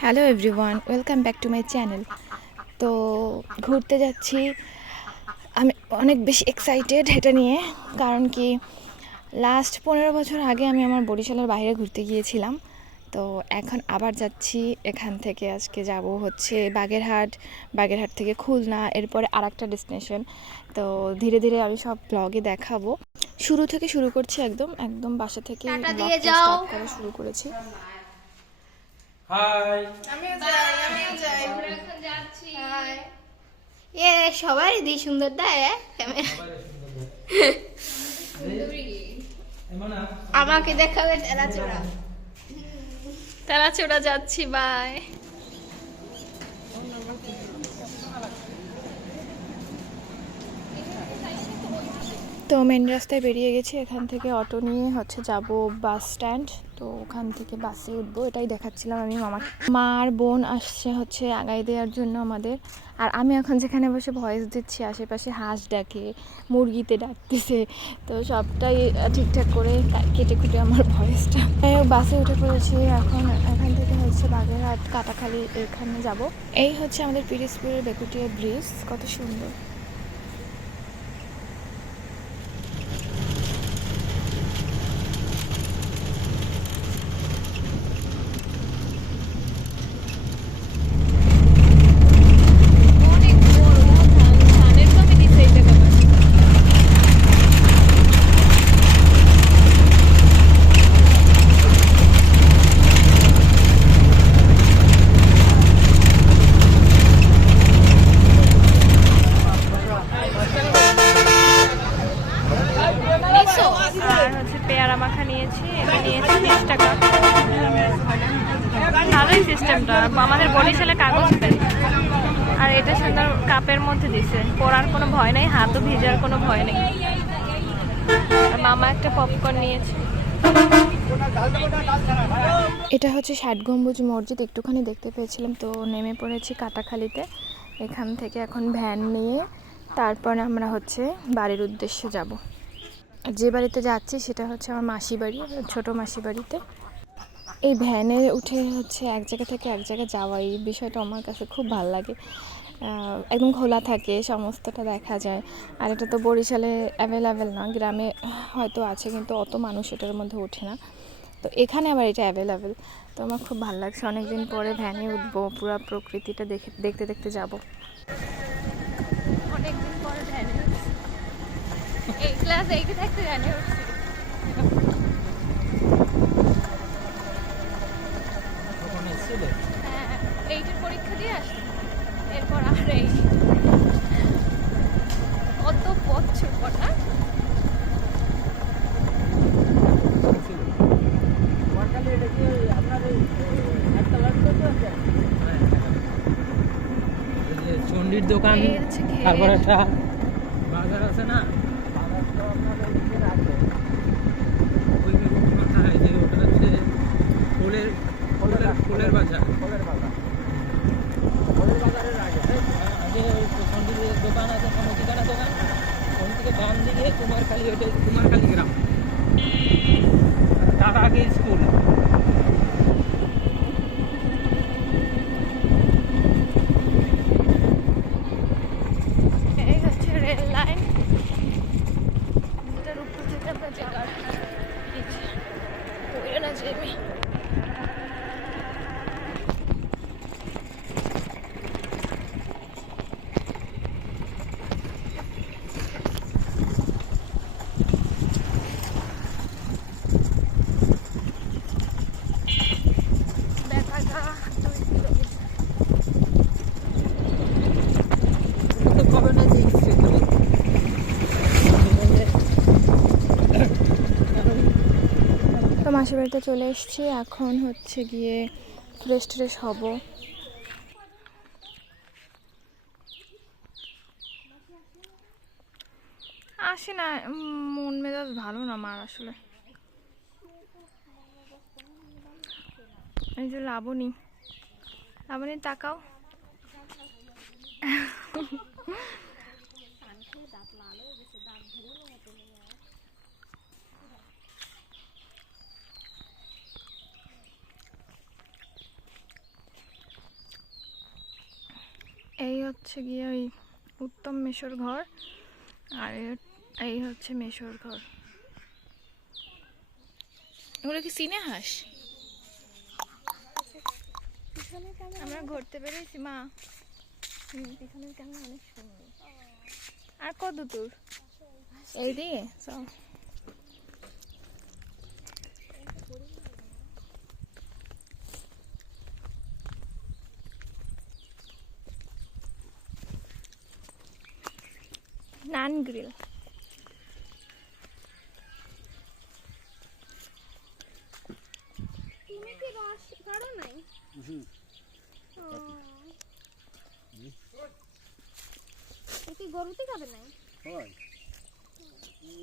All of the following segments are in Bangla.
Hello everyone, welcome back to my channel. তো ঘুরতে যাচ্ছি, আমি অনেক বেশি এক্সাইটেড এটা নিয়ে। কারণ কি, লাস্ট 15 বছর আগে আমি আমার বরিশালের বাইরে ঘুরতে গিয়েছিলাম। তো এখন আবার যাচ্ছি। এখান থেকে আজকে যাব হচ্ছে বাগেরহাট, বাগেরহাট থেকে খুলনা, এরপরে আর একটা ডেস্টিনেশন। তো ধীরে ধীরে আমি সব ব্লগে দেখাবো। শুরু থেকে শুরু করছি, একদম একদম বাসা থেকে ব্লগটা স্টার্ট করা শুরু করেছি। হাই, আমিও যাই আমরা এখন যাচ্ছি। হাই সবারই দি সুন্দর দেয় আমাকে দেখাবে তেলাচোড়া যাচ্ছি। বাই। তো মেন রাস্তায় বেরিয়ে গেছি। এখান থেকে অটো নিয়ে হচ্ছে যাব বাস স্ট্যান্ড। তো ওখান থেকে বাসে উঠবো, এটাই দেখাচ্ছিলাম আমি মামাকে। মা আর বোন আসছে হচ্ছে আগাই দেওয়ার জন্য আমাদের। আর আমি এখন যেখানে বসে ভয়েস দিচ্ছি, আশেপাশে হাঁস ডাকে, মুরগিতে ডাকতেছে। তো সবটাই ঠিকঠাক করে কেটে কুটে আমার ভয়েসটা। বাসে উঠে পড়েছি এখন। এখান থেকে হচ্ছে বাগেরহাট কাটাখালি এখানে যাব। এই হচ্ছে আমাদের পিরিজপুরের বেকুটিয়া ব্রিজ, কত সুন্দর। আর হচ্ছে পেয়ারা মাখা নিয়েছি, এটা নিয়েছি 30 টাকা। ভালোই সিস্টেমটা, আমাদের বরিশালে কাগজ পেন। আর এটা সুন্দর কাপের মধ্যে দিছে, পড়ার কোনো ভয় নেই, হাতও ভিজার কোনো ভয় নেই। মামা একটা পপকর্ন নিয়েছে। এটা হচ্ছে 60 গম্বুজ মসজিদ, একটুখানি দেখতে পেয়েছিলাম। তো নেমে পড়েছি কাটাখালিতে। এখান থেকে এখন ভ্যান নিয়ে তারপরে আমরা হচ্ছে বাড়ির উদ্দেশ্যে যাব। যে বাড়িতে যাচ্ছি সেটা হচ্ছে আমার মাসি বাড়ি, ছোটো মাসি বাড়িতে। এই ভ্যানে উঠে হচ্ছে এক জায়গা থেকে এক জায়গায় যাওয়া, এই বিষয়টা আমার কাছে খুব ভালো লাগে। একদম খোলা থাকে, সমস্তটা দেখা যায়। আর এটা তো বরিশালে অ্যাভেলেবেল না, গ্রামে হয়তো আছে কিন্তু অত মানুষ এটার মধ্যে ওঠে না। তো এখানে আবার এটা অ্যাভেলেবেল। তো আমার খুব ভালো লাগছে, অনেকদিন পরে ভ্যানে উঠবো, পুরো প্রকৃতিটা দেখতে দেখতে যাবো। অনেকদিন পরে ভ্যানে এই ক্লাস 8 থাকতে ভ্যানে উঠছি। হ্যাঁ, 8-এর পরীক্ষা দিয়ে আসছি। এরপর আর এই অত পথ ছোট না। চন্ডির দোকান, তারপর একটা বাজার আছে না, ওই মাথায় যে ওটা হচ্ছে ফুলের বাজার। যে চন্ডির দোকান আছে, মুদিখানা দোকান, ওখান থেকে বাম দিকে কুমারখালী, ওটা কুমারখালী গ্রাম, তার আগে স্কুল। এই হচ্ছে রেল লাইন, এটার উপর থেকে আমরা যাওয়ার ওই না যাবি। তো মাসির বাড়িতে চলে এসেছি, এখন হচ্ছে গিয়ে ফ্রেশ ট্রেশ হব। আসি না, মন মেজাজ ভালো না মার আসলে। এই যে লাবণী, লাবণী তাকাও। হচ্ছে গিয়ে ওই উত্তম মেশোর ঘর, আর এই হচ্ছে মেশোর ঘর। এগুলো কি সিনে হাঁস? আমরা ঘুরতে বেরিয়েছি মা। পিছনের ক্যামেরা অনেক সুন্দর। আর কত দূর? এই দিয়ে চল। নান গ্রিল। তুমি কি রস করো নাই? কি গরুতে খাবে নাই? হয়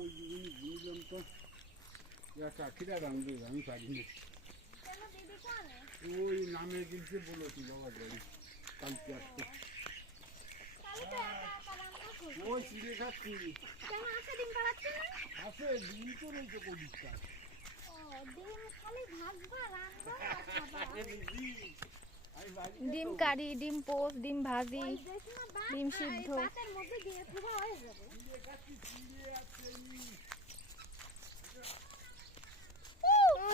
ওই বুঝলাম তো কাকিরা রাঁধবে, আমি পারিনি। কেন দিদি কানে? ওই নামে কিন্তু বলেছি বাবা যাই কালকে আসতে। তাহলে তো একা একা রান্না করবে। ওই চিড়ে খাচ্ছি। কেন আজকে ডিম পাড়াচ্ছে না? আছে দিন তো রয়েছে কবিতা। ও ডিম খালি ভাজবা রান্না আর খাবা। ডিম কারি, ডিম পোস্ট, ডিম ভাজি, ওই দেখি না ভাত ডিম সিদ্ধ। এই ভাতের মধ্যে দিয়ে থুবা হয়ে যাবে।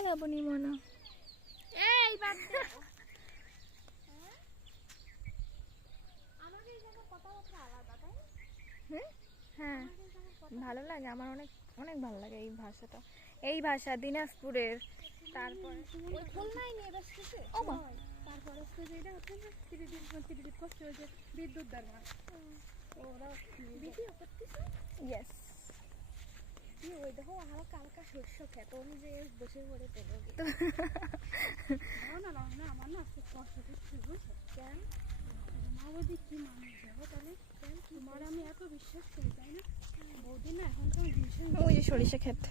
লাবণী মনা। এই বাদ দে। আমাদের এই জায়গার কথাবার্তা আলাদা তাই না? হ্যাঁ ভালো লাগে, আমার অনেক অনেক ভালো লাগে এই ভাষাটা। এই ভাষা দিনাজপুরের। তারপরে ওই খুলনায় নিয়ে বসতেছে। ও মা। তারপরে যেটা হচ্ছে যে ত্রিদিন করছে ওই যে বিদ্যুৎ দরবার ওরা ভিডিও করতেছে। ইয়েস। ওই দেখো হালকা হালকা শস্য খেত অনুযায়ী বসে পড়ে পেলো না আমার না আজকে কষ্ট হচ্ছে বুঝছো কেন মা বৌদি কি মানুষ যাবো তাহলে কেন তোমার আমি এত বিশ্বাস করি তাই না বৌদি না এখন তো ভীষণ ওই যে সরিষা ক্ষেত।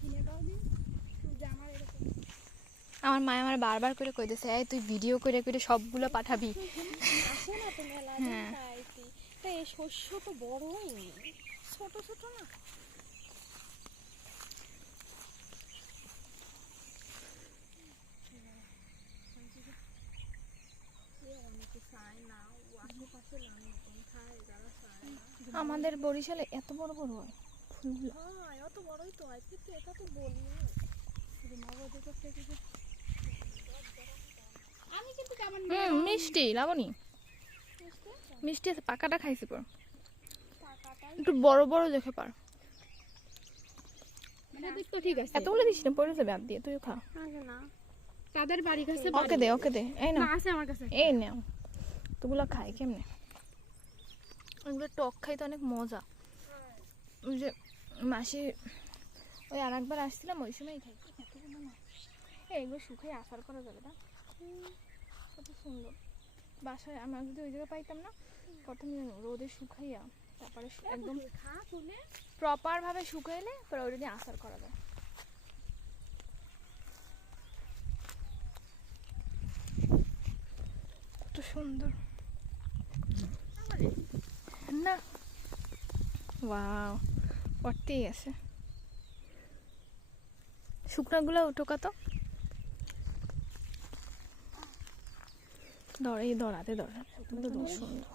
কিনে দাও দিন যে আমার এরকম আমার মা আমার বারবার করে কইতেছে এই তুই ভিডিও করে করে সবগুলো পাঠাবি। আসো না তো মেলা তাইতে তাই এই শস্য তো বড়ই নেই ছোট ছোট না আমাদের বরিশালে এত বড় বড় হয় ফুলগুলো। হয় অত বড়ই তো হয় কিন্তু এটা তো বলি না মা বৌদি করতে কিছু আমি কিন্তু কেমন মিষ্টি লাবণী, মিষ্টি আছে। পাকাটা খাইছি পর, টাকাটাই একটু বড় বড় দেখে পার। এটা তো ঠিক আছে এতগুলো দিস না, পড়ে যাবে। আপ দিয়ে তুইও খা। আগে না কাদের বাড়ি কাছে ওকে দে, ওকে দে। এই না, আছে আমার কাছে এই নাও। তোগুলো খাই কেমনে? ওগুলো টক খাইতে অনেক মজা। ওই যে মাসি ওই আর একবার আসছিলাম ওই সময়ই খাই। এতগুলো না, এগুলো শুকাই আচার করা যাবে না? কত সুন্দর। বাসায় আমরা যদি ওই জায়গায় পাইতাম না, প্রথমে রোদে শুকাইয়া তারপরে একদম খা তুলে প্রপার ভাবে শুকাইলে পরে ওটা দিয়ে আচার করা যায়। কত সুন্দর না? ওয়াও, পড়তেই আছে। শুকনাগুলো উঠো কত দড়াই দড়াতে দড়াতে সুন্দর।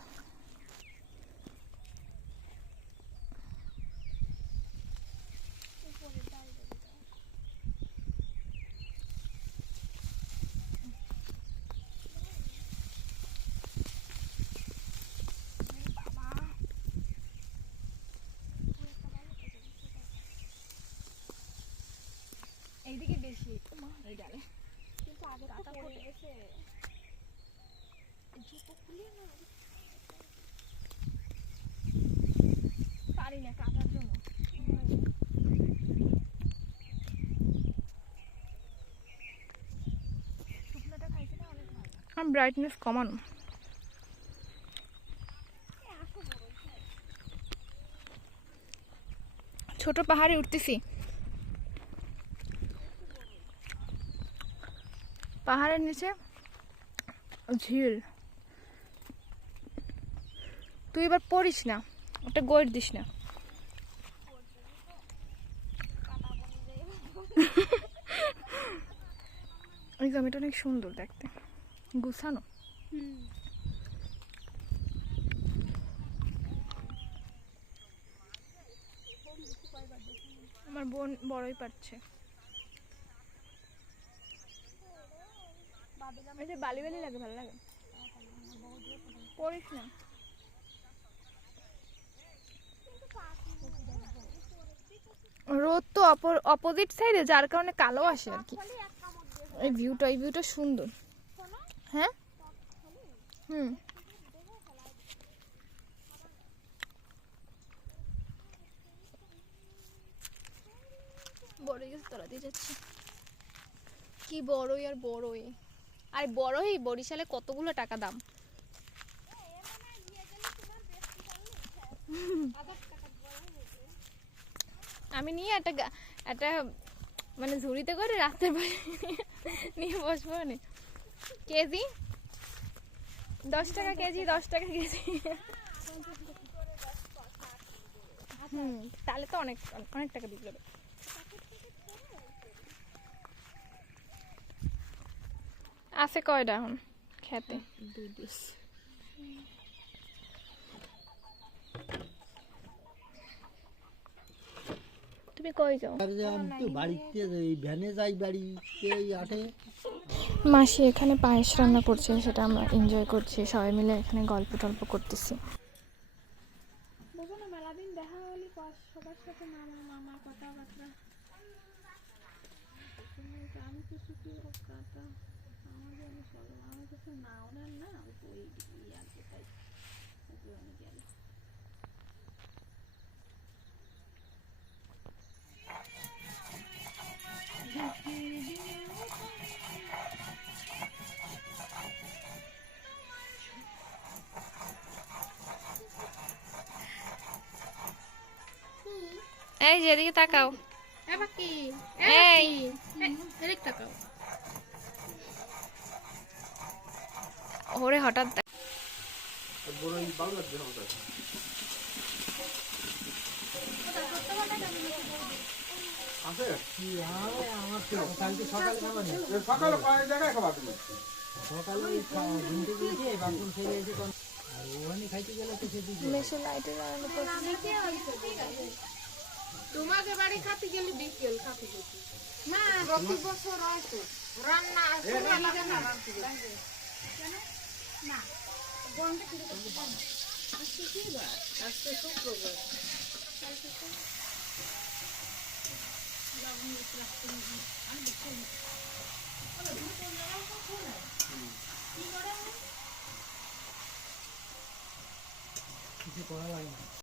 এইদিকে বেশি ওই ডালে কিন্তু আগে তো পড়ে গেছে জুতো খুলে না পারি না কাটার জন্য। শুকনোটা খাইছি না অনেক ভালো। আর ব্রাইটনেস কমানো। ছোট পাহাড়ে উঠতেছি। পাহাড়ের নিচে ঝিল। তুই এবার পড়িস না, ওটা গড় দিস না। ওই জমিটা অনেক সুন্দর দেখতে, গুছানো। আমার বোন বড়ই পাচ্ছে। এই যে বালি বালি লাগে, ভালো লাগে। পড়িস না। রোদ তো অপোজিট সাইডে, যার কারণে কালো আসে আর কি। এই ভিউটা সুন্দর। হ্যাঁ, হুম। বড়ই গাছ তলা দিয়ে যাচ্ছে। কি বড়ই আর বড়ই, আর বড়ই বরিশালে কতগুলো টাকা দাম। আমি নিয়ে একটা মানে ঝুড়িতে করে রাস্তার পাশে নিয়ে বসবো। না কেজি 10 টাকা কেজি, 10 টাকা কেজি। তাহলে তো অনেক অনেক টাকা বিক্রি হবে। আছে কয়টা এখন খেতে? তুমি কই যাও? মাসি এখানে পায়েস রান্না করছে, সেটা আমরা এনজয় করছি সবাই মিলে, এখানে গল্প টল্প করতেছি। বোঝো না, মেলা দিন দেখা হলি সবার সাথে মামা কথাবার্তা। আমি তো শুধু কথা আমাদের আমি চলো আমার কাছে না ওনার না ওই আর কোথায় আমি গেল। এই যে এদিকে তাকাও। বাকি এই এদিক তাকাও। ওরে হঠাৎ বড়ই বাংলার যে হবে আছে কি আমার কালকে সকালে খাওয়া নেই, সকালে পাঁচ জায়গায় খাওয়া তুমি সকালে ঘুমতে গিয়েছে বাথরুম সেরে এসে কোন আর ওখানে খাইতে গেলে তো সেদিকে মেশো লাইটের আলো তোমাকে বাড়ি খাতে গেলে বিকেল খাতে যেতে না প্রতি বছর হয়তো রান্না সময় লাগে না রান্না কেন না বন্ধে কি আজকে কি বার? আজকে শুক্রবার। কিছু করা লাগে না।